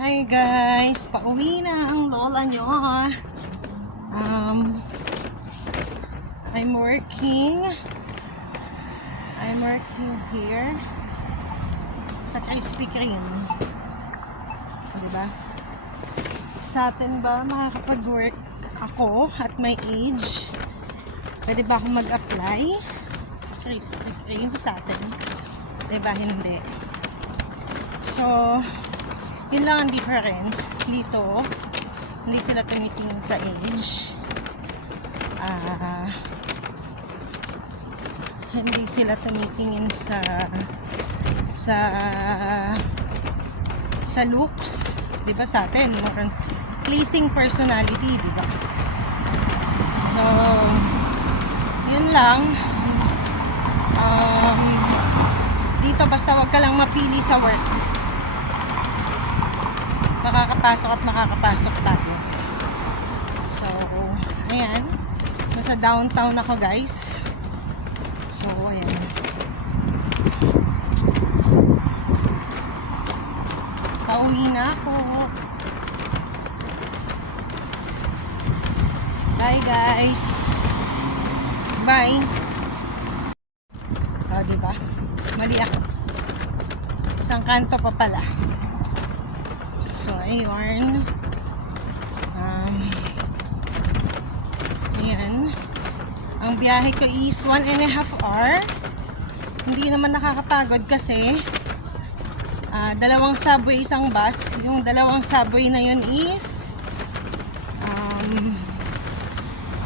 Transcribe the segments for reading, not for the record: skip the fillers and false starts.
Hi guys, pauwi na ang lola nyo. I'm working here sa Krispy Kreme. Diba? Sa atin ba makakapag-work ako at my age? Pwede ba akong mag-apply sa Krispy Kreme sa atin? Diba? Hindi. So, yun lang ang difference dito. Hindi sila tumitingin sa age. Hindi sila tumitingin sa looks, 'di ba? Sa atin, more pleasing personality, 'di ba? So, yun lang. Dito basta wag ka lang mapili sa work. Makakapasok at makakapasok tayo. So, ayan. Nasa downtown ako, guys. So, ayan. Pauwi na ako. Bye, guys. Bye. O, diba? Mali ako. Isang kanto pa pala. So, ayun. Ayan. Ang biyahe ko is 1.5 hour. Hindi naman nakakapagod kasi dalawang subway, isang bus. Yung dalawang subway na yun is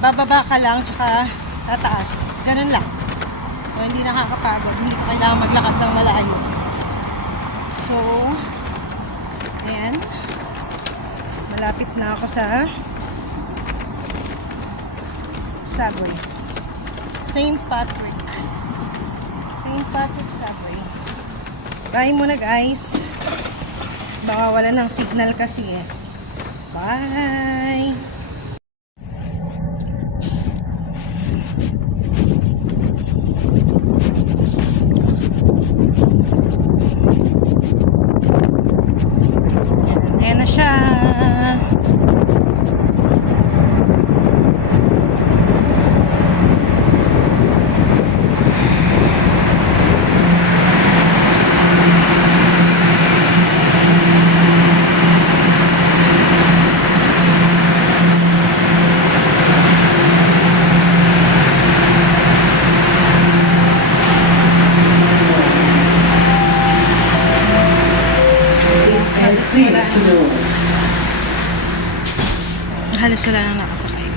bababa ka lang tsaka tataas. Ganun lang. So, hindi nakakapagod. Hindi ko kailangan maglakad ng malayo. So, ayan. Malapit na ako sa subway. St. Patrick subway. Bye muna, guys. Baka wala ng signal kasi eh. Bye. Ayan na siya. Halos wala nang nakasakay.